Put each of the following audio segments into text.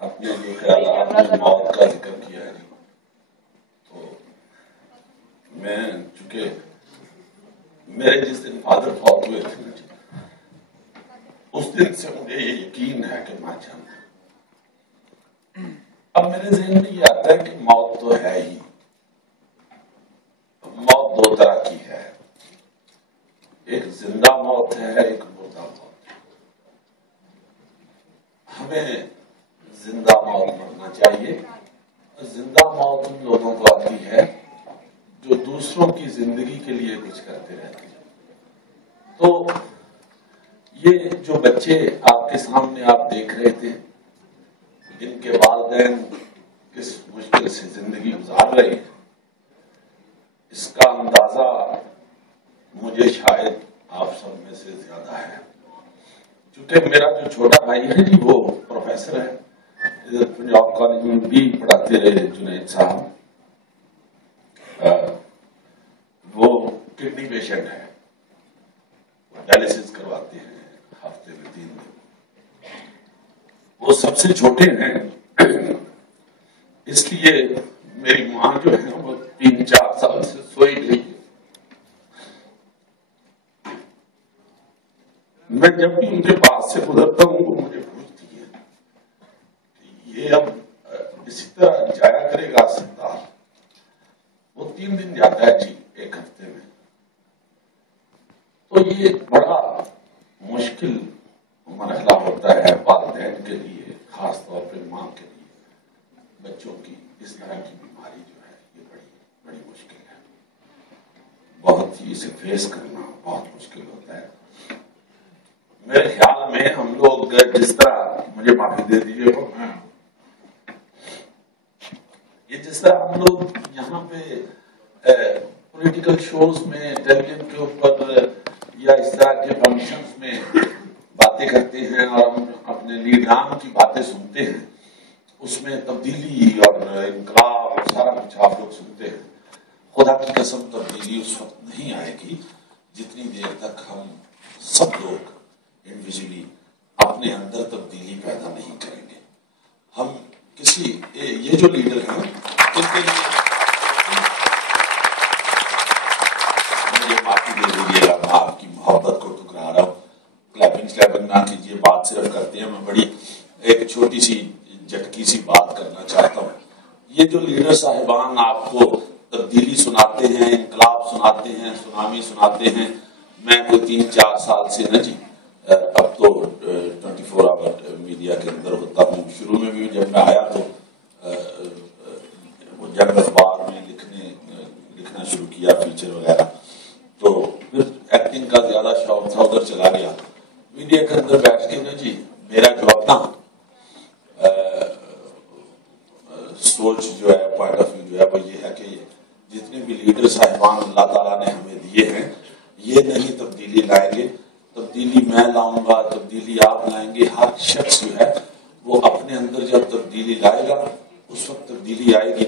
آپ نے جو خیالات میں موت کا ذکر کیا ہے تو میں چونکہ میرے جس دن فادر فوت ہوئے تھے اس دن سے مجھے یہ یقین ہے کہ میں جانا. اب میرے ذہن میں یہ آتا ہے کہ موت تو ہے ہی. موت دو طرح کی ہے, ایک زندہ موت ہے, ایک مردہ موت ہے. ہمیں زندہ موت مرنا چاہیے. زندہ موت ان لوگوں کو آتی ہے جو دوسروں کی زندگی کے لیے کچھ کرتے رہتے ہیں. تو یہ جو بچے آپ کے سامنے آپ دیکھ رہے تھے, ان کے والدین کس مشکل سے زندگی گزار رہے ہیں, اس کا اندازہ مجھے شاید آپ سب میں سے زیادہ ہے. چونکہ میرا جو چھوٹا بھائی ہے جی وہ پروفیسر ہے, ادھر پنجاب کالج میں بھی پڑھاتے رہے جنید صاحب. وہ کڈنی پیشنٹ ہے, ڈائلسس کرواتے ہیں ہفتے میں 3 دن. وہ سب سے چھوٹے ہیں, اس لیے میری ماں جو ہے وہ 3-4 سال سے سوئی گئی ہے. میں جب بھی ان کے پاس سے گزرتا ہوں وہ مجھے پوچھتی ہے کہ یہ اب اسی طرح جایا کرے گا اسپتال. وہ 3 دن جاتا ہے جی ایک ہفتے میں. تو یہ بڑا مشکل مرحلہ ہوتا ہے والدین کے لیے, خاص طور پہ ماں کے لیے. بچوں کی اس طرح کی بیماری جو ہے یہ بڑی مشکل ہے. بہت ہی اسے فیس کرنا بہت مشکل ہوتا ہے. میرے خیال میں ہم لوگ جس طرح, مجھے معافی دے دیجیے وہ, یہ جس طرح ہم لوگ یہاں پہ پولیٹیکل شوز میں ٹیلی ویژن کے اوپر یا اس طرح کے فنکشنز میں باتیں کرتے ہیں اور ہم اپنے لیڈران کی باتیں سنتے ہیں, اس میں تبدیلی اور انقلاب اور سارا کچھ آپ لوگ سنتے ہیں. خدا کی قسم تبدیلی اس وقت نہیں آئے گی جتنی دیر تک ہم سب لوگ انڈیویجولی اپنے اندر تبدیلی پیدا نہیں کریں گے. ہم کسی یہ جو لیڈر ہیں ان کے لیے مجھے معافی دے دیجیے گا, میں آپ کی محبت کو ٹکرا رہا ہوں. کلیپنگ نہ کیجیے, بات صرف کرتے ہیں. میں بڑی ایک چھوٹی سی جھٹکی سی بات کرنا چاہتا ہوں. یہ جو لیڈر صاحبان آپ کو تبدیلی سناتے ہیں, انقلاب سناتے ہیں, سونامی سناتے ہیں, میں کوئی 3-4 سال سے نہ جی اب تو 24 آور میڈیا کے اندر ہوتا ہوں. شروع میں بھی جب میں آیا تو جب اخبار میں لکھنا شروع کیا فیچر وغیرہ, تو پھر ایکٹنگ کا زیادہ شوق تھا, ادھر چلا گیا. میڈیا کے اندر بیٹھ کے نا جی میرا جو اپنا سوچ جو ہے, پوائنٹ آف ویو جو ہے وہ یہ ہے کہ جتنے بھی لیڈر صاحبان اللہ تعالیٰ نے ہمیں دیے ہیں یہ نہیں تبدیلی لائیں گے. تبدیلی میں لاؤں گا, تبدیلی آپ لائیں گے. ہر شخص جو ہے وہ اپنے اندر جب تبدیلی لائے گا اس وقت تبدیلی آئے گی.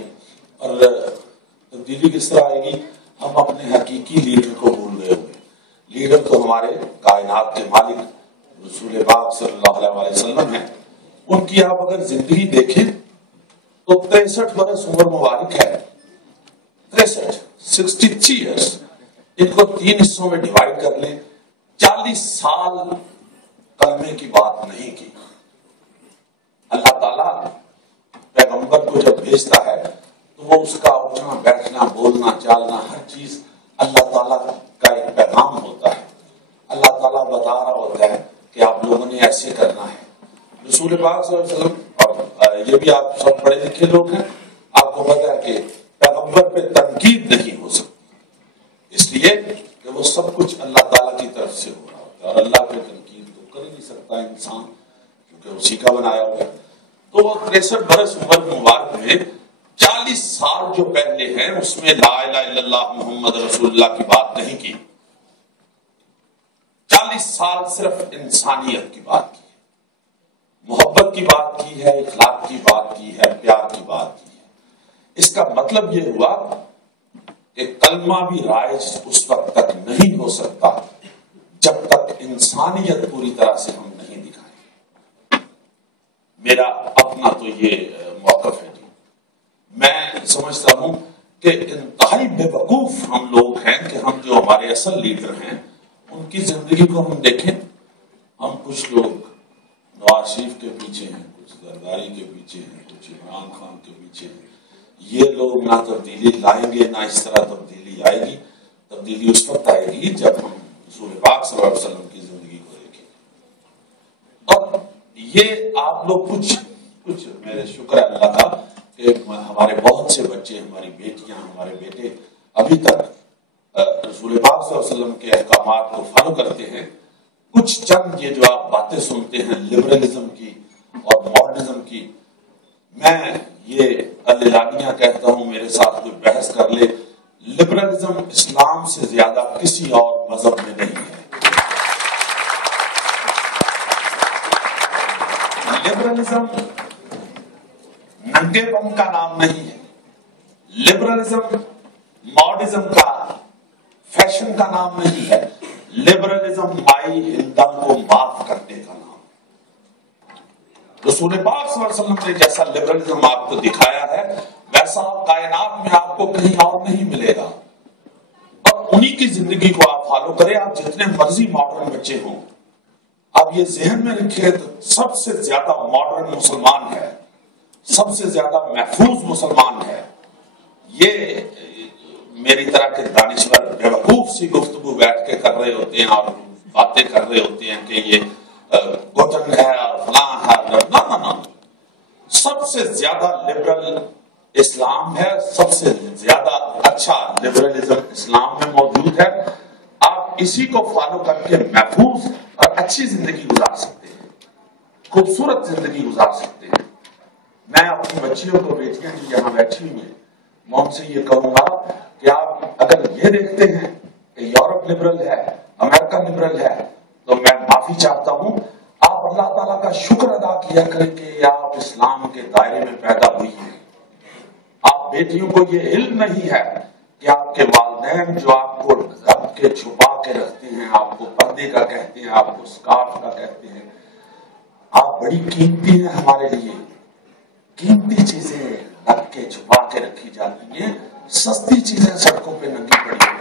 اور تبدیلی کس طرح آئے گی؟ ہم اپنے حقیقی لیڈر کو بھول گئے ہوئے. لیڈر تو ہمارے کائنات کے مالک رسول پاک صلی اللہ علیہ وسلم ہیں. ان کی آپ اگر زندگی دیکھیں تو 63 برس عمر مبارک ہے. 63 ایئرس. ان کو 3 حصوں میں ڈیوائڈ کر لیں. 40 سال کلمے کی بات نہیں کی. اللہ تعالیٰ پیغمبر کو جب بھیجتا ہے تو وہ اس کا اٹھنا بیٹھنا بولنا چالنا ہر چیز اللہ تعالیٰ کا ایک پیغام ہوتا ہے. اللہ تعالیٰ بتا رہا ہوتا ہے کہ آپ لوگوں نے ایسے کرنا ہے. رسول پاک صلی اللہ علیہ وسلم, اور یہ بھی آپ سب پڑھے لکھے لوگ ہیں, آپ کو پتا ہے کہ پیغمبر پہ تنقید نہیں ہو سکتی, اس لیے کہ وہ سب کچھ اللہ تعالیٰ کی طرف سے ہو رہا ہوتا ہے. اور اللہ پہ تنقید تو کر ہی نہیں سکتا انسان کیونکہ اسی کا بنایا ہوا. تو وہ 63 برس عمر مبارک میں 40 سال جو پہلے ہیں اس میں لا الہ الا اللہ محمد رسول اللہ کی بات نہیں کی. 40 سال صرف انسانیت کی بات کی ہے, محبت کی بات کی ہے, اخلاق کی بات کی ہے, پیار کی بات کی ہے. اس کا مطلب یہ ہوا کہ کلمہ بھی رائج اس وقت تک نہیں ہو سکتا جب تک انسانیت پوری طرح سے ہم نہیں دکھائیں. میرا اپنا تو یہ موقف ہے جی. میں سمجھتا ہوں کہ انتہائی بے وقوف ہم لوگ ہیں کہ ہم جو ہمارے اصل لیڈر ہیں ان کی زندگی کو ہم دیکھیں. ہم کچھ لوگ نواز شریف کے پیچھے ہیں, کچھ زرداری کے پیچھے ہیں, کچھ عمران خان کے پیچھے ہیں. یہ لوگ نہ تبدیلی لائیں گے, نہ اس طرح تبدیلی آئے گی. تبدیلی اس وقت آئے گی جب ہم رسول پاک صلی اللہ علیہ وسلم کی زندگی کو دیکھیں. اور یہ آپ لوگ کچھ میرے شکر ہے اللہ کا کہ ہمارے بہت سے بچے, ہماری بیٹیاں, ہمارے بیٹے ابھی تک رسول پاک صلی اللہ علیہ وسلم کے احکامات کو فالو کرتے ہیں. کچھ چند یہ جو آپ باتیں سنتے ہیں لبرلزم کی اور ماڈرنزم کی, میں یہ اعلانیہ کہتا ہوں, میرے ساتھ کوئی بحث کر لے, لبرلزم اسلام سے زیادہ کسی اور مذہب میں نہیں ہے. لبرلزم ننگے پن کا نام نہیں ہے. لبرلزم ماڈرنزم کا, فیشن کا نام نہیں ہے. لبرلزم مائی ہندا کو معاف کرنے کا نام. رسول پاک صلی اللہ علیہ وسلم نے جیسا لبرلزم آپ کو دکھایا ہے ویسا کائنات میں آپ کو کہیں اور نہیں ملے گا. اور انہی کی زندگی کو آپ فالو کریں. آپ جتنے مرضی ماڈرن بچے ہوں, آپ یہ ذہن میں رکھیں تو سب سے زیادہ ماڈرن مسلمان ہے, سب سے زیادہ محفوظ مسلمان ہے. یہ میری طرح کے دانشور بے وقوف سی گفتگو بیٹھ کے کر رہے ہوتے ہیں اور باتیں کر رہے ہوتے ہیں کہ یہ گوٹن ہے اور فلاں ہے. نہ, سب سے زیادہ لبرل اسلام ہے, سب سے زیادہ اچھا لبرلزم اسلام میں موجود ہے. آپ اسی کو فالو کر کے محفوظ اور اچھی زندگی گزار سکتے ہیں, خوبصورت زندگی گزار سکتے ہیں. میں اپنی بچیوں کو, بیٹیاں جو یہاں بیٹھی ہوئی ہیں, میں ان سے یہ کہوں گا کہ آپ اگر یہ دیکھتے ہیں کہ یورپ لبرل ہے, امریکہ لبرل ہے, تو میں معافی چاہتا ہوں. آپ اللہ تعالیٰ کا شکر ادا کیا کریں کہ آپ اسلام کے دائرے میں پیدا ہوئی ہیں. آپ بیٹیوں کو یہ علم نہیں ہے کہ آپ کے والدین جو آپ کو رب کے چھپا کے رکھتے ہیں, آپ کو پردے کا کہتے ہیں, آپ کو سکارف کا کہتے ہیں, آپ بڑی قیمتی ہیں ہمارے لیے. قیمتی چیزیں رکھ کے چھپا کے رکھی جاتی ہیں, سستی چیزیں سڑکوں پہ ننگی پڑی ہوئی.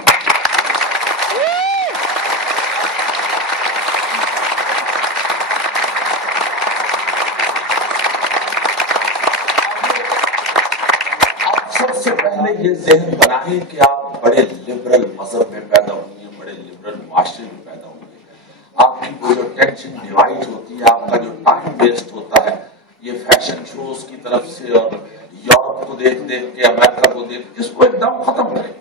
آپ سب سے پہلے یہ ذہن بنائیں کہ آپ بڑے لبرل مذہب میں پیدا ہوئی ہیں, بڑے لبرل معاشرے میں پیدا ہوئی ہیں. آپ کی وہ جو ٹینشن ڈیوائڈ ہوتی ہے, آپ کا جو ٹائم ویسٹ ہوتا ہے یہ فیشن شوز کی طرف سے اور یورپ کو دیکھ کے, امریکہ کو دیکھ کے, اس کو ایک دم ختم کریں.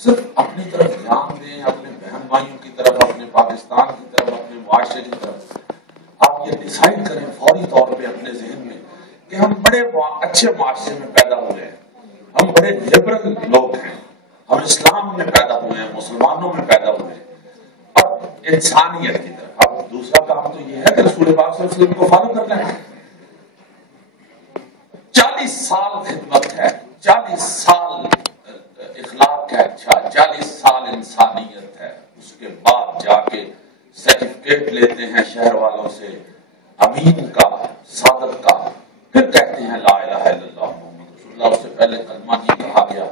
صرف اپنی طرف دھیان دیں, اپنے بہن بھائیوں کی طرف, اپنے پاکستان کی طرف, اپنے معاشرے کی طرف. آپ یہ ڈیسائیڈ کریں فوری طور پہ اپنے ذہن میں کہ ہم بڑے اچھے معاشرے میں پیدا ہوئے ہیں, ہم بڑے لبرل لوگ ہیں, ہم اسلام میں پیدا ہوئے ہیں, مسلمانوں میں پیدا ہوئے ہیں, اور انسانیت کی طرف. اب دوسرا کام تو یہ ہے کہ رسول پاک صلی اللہ علیہ وسلم کو فالو کرنا ہے. 40 سال خدمت ہے, 40 سال اخلاق ہے, اچھا 40 سال انسانیت ہے. اس کے بعد جا کے سرٹیفکیٹ لیتے ہیں شہر والوں سے, امین کا, صادق کا, پھر کہتے ہیں لا الہ الا اللہ محمد رسول اللہ. اس سے پہلے کلمہ نہیں کہا گیا.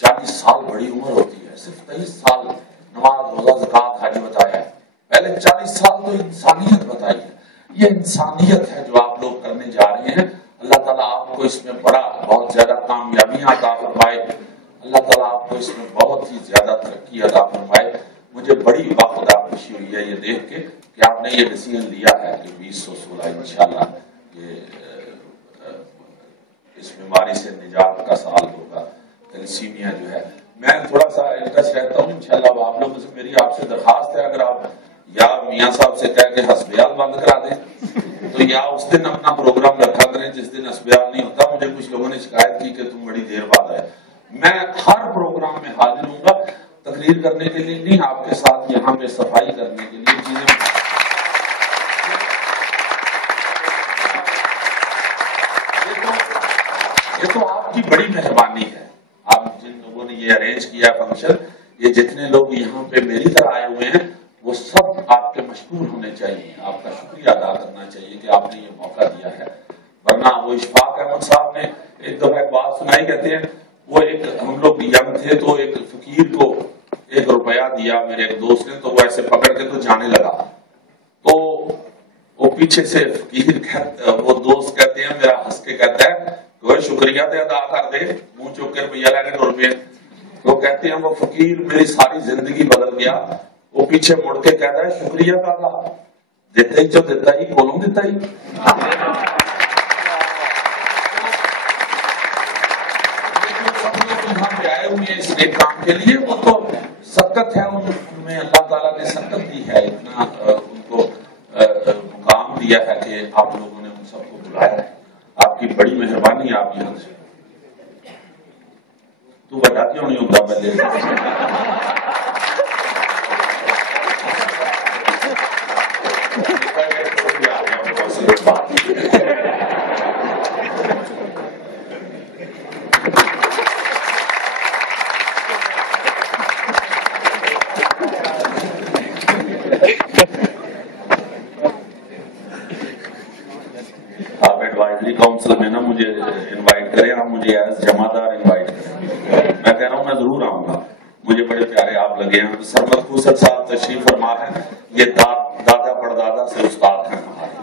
40 سال بڑی عمر ہوتی ہے, صرف 23 سال نماز روزہ زکات حج بتایا ہے, پہلے 40 سال تو انسانیت بتائی ہے. یہ انسانیت ہے جو آپ لوگ کرنے جا رہے ہیں. اللہ تعالیٰ آپ کو اس میں بہت زیادہ کامیابیاں عطا فرمائے. اللہ تعالیٰ آپ کو اس میں بہت ہی زیادہ ترقی عطا فرمائے. مجھے بڑی باخدا خوشی ہوئی ہے یہ دیکھ کے کہ آپ نے یہ ڈیسیژن لیا ہے کہ 2016 انشاءاللہ اس بیماری سے نجات کا سال ہوگا. تھیلیسیمیا جو ہے, میں تھوڑا سا انٹرسٹ رہتا ہوں انشاءاللہ. آپ لوگوں سے میری آپ سے درخواست ہے, اگر آپ یا میاں صاحب سے کہہ کے ہسپتال بند کرا دیں تو یا اس دن اپنا پروگرام رکھا کریں جس دن ہسپتال نہیں ہوتا. مجھے کچھ لوگوں نے شکایت کی کہ تم بڑی دیر بعد آئے. میں ہر پروگرام میں حاضر ہوں گا, تقریر کرنے کے لیے نہیں, آپ کے ساتھ یہاں پہ صفائی کرنے کے لیے چیزیں. یہ تو آپ کی بڑی مہربانی ہے. آپ جن لوگوں نے یہ ارینج کیا فنکشن, یہ جتنے لوگ یہاں پہ میری طرح آئے ہوئے ہیں وہ سب آپ کے مشکور ہونے چاہیے. آپ کا شکریہ ادا کرنا چاہیے کہ آپ نے یہ موقع دیا ہے. ورنہ وہ اشفاق احمد صاحب نے ایک دفعہ ایک بات سنائی، کہتے ہیں وہ ایک ہم لوگ ینگ تھے تو ایک فقیر کو 1 روپیہ دیا میرے ایک دوست نے، تو وہ ایسے پکڑ کے تو جانے لگا، تو وہ پیچھے سے فقیر وہ دوست کہتے ہیں میرا ہنس کے کہتا ہے وہ شکریہ دے ادا کر دے، منہ چوک کے روپیہ لے کے ٹر پے. وہ کہتے ہیں وہ فقیر میری ساری زندگی بدل گیا، وہ پیچھے مڑ کے کہتا ہے شکریہ کا دیتا ہی جو دیتا ہی کولوں دیتا ہی. یہاں پہ آئے ہوئے اس ایک کام کے لیے، وہ تو سکت ہے ان میں، اللہ تعالیٰ نے سکت دی ہے، اتنا ان کو مقام دیا ہے کہ آپ لوگوں نے ان سب کو بلایا ہے. آپ کی بڑی مہربانی. آپ یہاں سے تو بتا کیوں نہیں ہوتا پہلے؟ ایڈوائزری کاؤنسل میں نا مجھے انوائٹ کریں، آپ مجھے ایز جمع دار انوائٹ کریں، میں کہہ رہا ہوں میں ضرور آؤں گا. مجھے بڑے پیارے آپ لگے ہیں. سرمد خوسر صاحب تشریف فرما ہے، یہ دادا پردادا سے استاد ہیں ہمارے.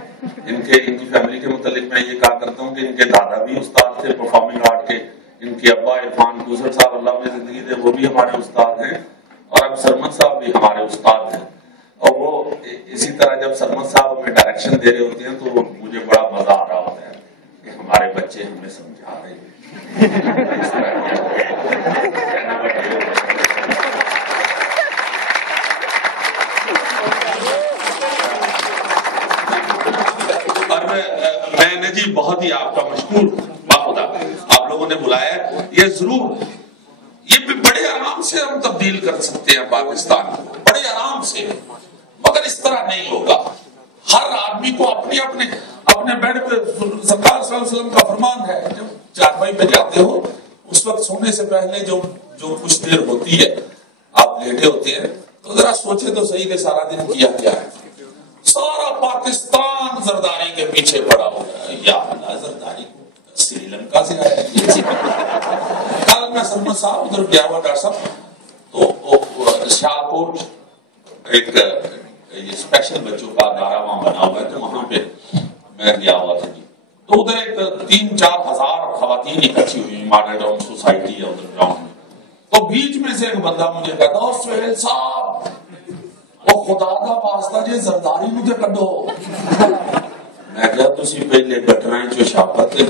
ان کی فیملی کے متعلق میں یہ کہا کرتا ہوں کہ ان کے دادا بھی استاد تھے پرفارمنگ آرٹ کے، ان کے ابا عرفان خوسر صاحب اللہ انہیں زندگی دے وہ بھی ہمارے استاد ہیں، اور اب سرمد صاحب بھی ہمارے استاد ہیں. اور وہ اسی طرح جب سرمد صاحب ہمیں ڈائریکشن دے رہے ہوتے ہیں تو مجھے بڑا مزہ آ رہا ہوتا ہے کہ ہمارے بچے ہمیں سمجھا رہے ہیں. اور میں نے جی بہت ہی آپ کا مشکور باخدا، آپ لوگوں نے بلایا ہے. یہ ضرور یہ بھی بڑے آرام سے ہم تبدیل کر سکتے ہیں پاکستان کو، بڑے آرام سے، مگر اس طرح نہیں ہوگا. ہر آدمی کو اپنے بیڈ پہ سرکار صلی اللہ علیہ وسلم کا فرمان ہے، جب چارپائی پہ جاتے ہو اس وقت سونے سے پہلے جو کچھ دیر ہوتی ہے آپ لیٹے ہوتے ہیں تو ذرا سوچے تو صحیح کہ سارا دن کیا کیا ہے. سارا پاکستان زرداری کے پیچھے پڑا ہو گیا. یا اللہ، زرداری سری لنکا سے آیا. کل میں سرمد صاحب ادھر گیا ہوا ڈاکٹر صاحب، تو شاہکوٹ ایک یہ اسپیشل بچوں کا ادارہ وہاں بنا ہوا ہے، تو وہاں پہ میں گیا ہوا تھا جی. تو ادھر ایک 3-4 ہزار خواتین اکٹھی ہوئی ماڈل ٹاؤن سوسائٹی ہے ادھر گراؤنڈ میں. تو بیچ میں سے ایک بندہ مجھے کہتا سہیل صاحب وہ خدا کا واسطہ جی زرداری مجھے کڈو. میں کہا تسی پہلے گٹرائیں جو شاپت کے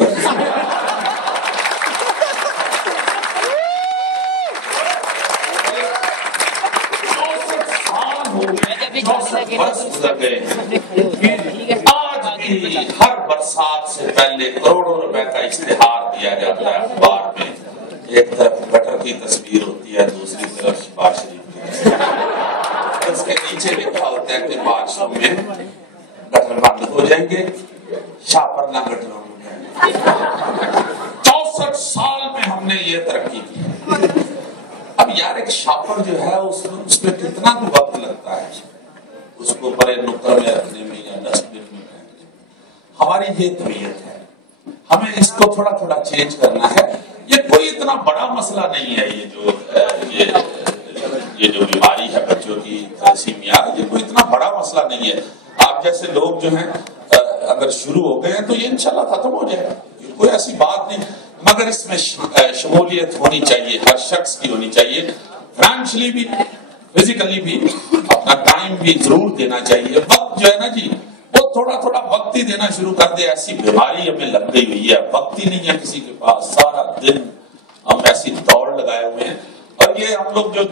آج بھی ہر برسات سے پہلے کروڑوں روپے کا اشتہار دیا جاتا ہے اخبار میں. ایک طرف گٹر کی تصویر ہوتی ہے، دوسری طرف شفا شریف کی. اس کے نیچے لکھا ہوتا ہے کہ بارشوں میں گٹر بند ہو جائیں گے، شاپر نہ گٹر ہو جائیں گے. 64 سال میں ہم نے یہ ترقی کی. اب یار ایک شاپر جو ہے اس میں کتنا وقت لگتا ہے اس کو بڑے نکر میں رکھنے میں یا ڈسٹ بن میں پھینکنے میں. ہماری یہ طبیعت ہے، ہمیں اس کو تھوڑا تھوڑا چینج کرنا ہے. یہ کوئی اتنا بڑا مسئلہ نہیں ہے. یہ جو بیماری ہے بچوں کی تھیلیسیمیا، یہ کوئی اتنا بڑا مسئلہ نہیں ہے. آپ جیسے لوگ جو ہیں اگر شروع ہو گئے ہیں تو یہ انشاءاللہ ختم ہو جائے گا، کوئی ایسی بات نہیں. مگر اس میں شمولیت ہونی چاہیے، ہر شخص کی ہونی چاہیے، فائنینشلی بھی فزیکلی بھی. اپنا ٹائم بھی ضرور دینا چاہیے. وقت جو ہے نا جی وہ تھوڑا تھوڑا وقت ہی دینا شروع کر دے. ایسی بیماری ہمیں لگ گئی ہوئی ہے، وقت ہی نہیں ہے کسی کے پاس. سارا دن ہم ایسی دوڑ لگائے ہوئے ہیں. اور یہ ہم لوگ جو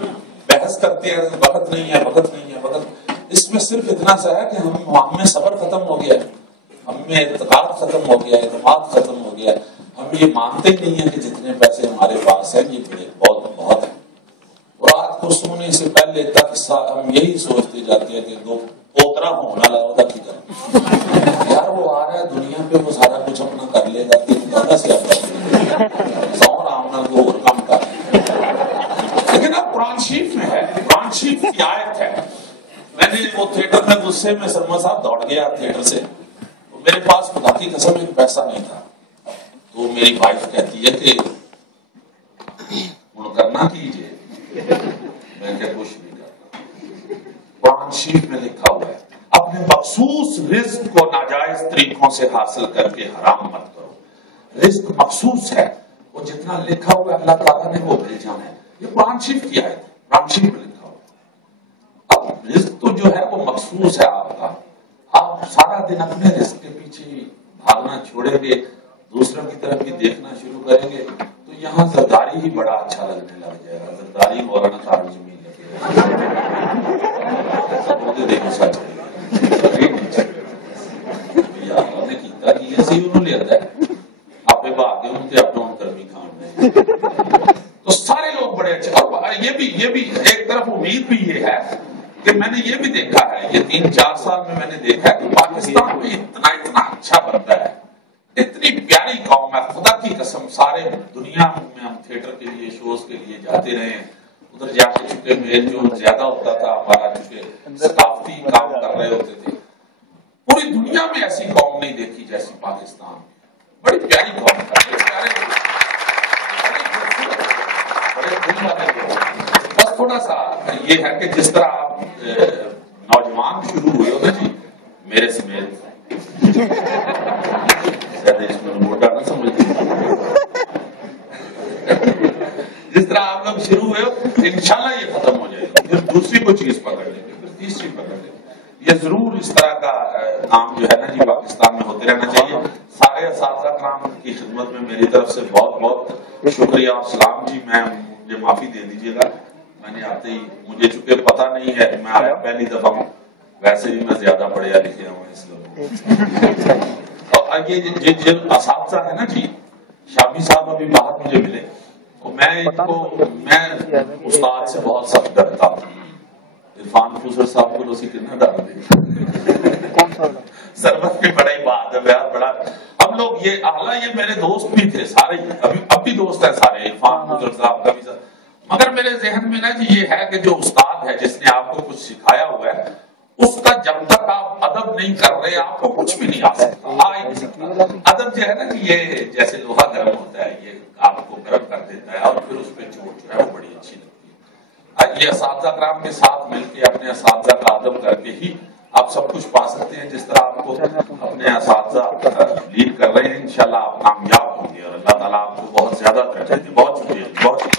بحث کرتے ہیں وقت نہیں ہے وقت نہیں ہے وقت، اس میں صرف اتنا سا ہے کہ ہم میں صبر ختم ہو گیا ہے، ہم میں اعتقاد ختم ہو گیا ہے، اعتماد ختم ہو گیا ہے. ہم یہ مانتے ہی نہیں ہیں کہ جتنے پیسے ہمارے پاس ہیں یہ بہت ہے. رات کو سونے سے پہلے تک ہم یہی سوچتے جاتے ہیں کہ دو پوترا ہونا لگا کی طرح یار وہ آ رہا ہے دنیا پہ، وہ سارا کچھ اپنا کر لے گا، زیادہ سے زیادہ آمنا کو اور کم کر. لیکن اب قرآن شریف میں ہے، قرآن شریف کی آیت ہے. میں نے وہ تھیٹر میں غصے میں سرما صاحب دوڑ گیا تھیٹر سے. میرے پاس خدا کی قسم ایک پیسہ نہیں تھا. میری وائف کہتی ہے کہ ہوں کرنا کیجیے، میں کیا کچھ نہیں کرنا۔ قرآن شریف میں لکھا ہوا ہے اپنے مخصوص رزق کو ناجائز طریقوں سے حاصل کر کے حرام مت کرو۔ رزق مخصوص ہے، وہ جتنا لکھا ہوا ہے اللہ تعالیٰ نے وہ بھیجا ہے، یہ قرآن شریف کی آیت ہے، قرآن شریف میں لکھا ہوا ہے۔ اب رزق تو جو ہے وہ مخصوص ہے آپ کا، آپ سارا دن اپنے رزق کے پیچھے بھاگنا چھوڑیں گے، دوسروں کی طرف بھی دیکھنا شروع کریں گے تو یہاں زرداری ہی بڑا اچھا لگنے لگ جائے گا۔ زرداری مولانا صاحب زمین لگے گا دیکھو سچ نے کیتا کہ یہ سی انہوں لیا ہے آپ بھاگ گئے ان کے اپ ڈاؤن کر بھی کھان تو سارے لوگ بڑے اچھے۔ اور یہ بھی ایک طرف امید بھی یہ ہے کہ میں نے یہ بھی دیکھا ہے، یہ 3-4 سال میں نے دیکھا ہے کہ پاکستان میں اتنا اچھا بنتا ہے، اتنی پیاری قوم ہے، خدا کی قسم۔ سارے دنیا میں ہم تھیٹر کے لیے شوز کے لیے جاتے رہے ہیں، ادھر جا کے چونکہ میل جو زیادہ ہوتا تھا ہمارا، چونکہ ثقافتی کام کر رہے ہوتے تھے۔ پوری دنیا میں ایسی قوم نہیں دیکھی جیسی پاکستان میں، بڑی پیاری قوم ہے، بس تھوڑا سا یہ ہے کہ جس طرح آپ نوجوان شروع ہوئے ہو نا جی میرے سمیت، موٹا نہ سمجھتے، جس طرح آپ لوگ شروع ہوئے ہو انشاءاللہ یہ ختم ہو جائے گا، پھر دوسری کوئی چیز پکڑ لیں گے، پھر تیسری پکڑ لیں گے۔ یہ ضرور اس طرح کا کام جو ہے نا جی پاکستان میں ہوتے رہنا چاہیے۔ سارے اساتذہ کرام کی خدمت میں میری طرف سے بہت بہت شکریہ اور سلام جی۔ میں مجھے معافی دے دیجیے گا، میں نے آتے ہی مجھے چونکہ پتہ نہیں ہے، میں آیا پہلی دفعہ ہوں، ویسے بھی میں زیادہ پڑھیا لکھے ہوں اس لیے۔ اور یہ جو اساتذہ ہے نا جی، شامی صاحب ابھی باہر مجھے ملے، میں استاد سے بہت سخت ڈرتا ہوں۔ عرفان خوسر صاحب کو اسی کتنا ڈر دے سربت بھی بڑا ہی بات ہے یار، بڑا ہم لوگ یہ حالانکہ یہ میرے دوست بھی تھے سارے، اب بھی دوست ہیں سارے، عرفان خوسر صاحب کا بھی، مگر میرے ذہن میں نا جی یہ ہے کہ جو استاد ہے جس نے آپ کو کچھ سکھایا ہوا ہے، اس کا جب تک آپ ادب نہیں کر رہے آپ کو کچھ بھی نہیں آ سکتا، آ ہی نہیں سکتا۔ ادب جو ہے نا کہ یہ جیسے لوہا گرم ہوتا ہے، یہ آپ کو گرم کر دیتا ہے اور پھر اس پہ چوٹ جو ہے وہ بڑی اچھی لگتی ہے۔ یہ اساتذہ کرام کے ساتھ مل کے اپنے اساتذہ کا ادب کر کے ہی آپ سب کچھ پا سکتے ہیں، جس طرح آپ کو اپنے اساتذہ لیڈ کر رہے ہیں، انشاءاللہ آپ کامیاب ہوں گے اور اللہ تعالیٰ آپ کو بہت زیادہ ترقی دے۔ بہت شکریہ، بہت شکریہ۔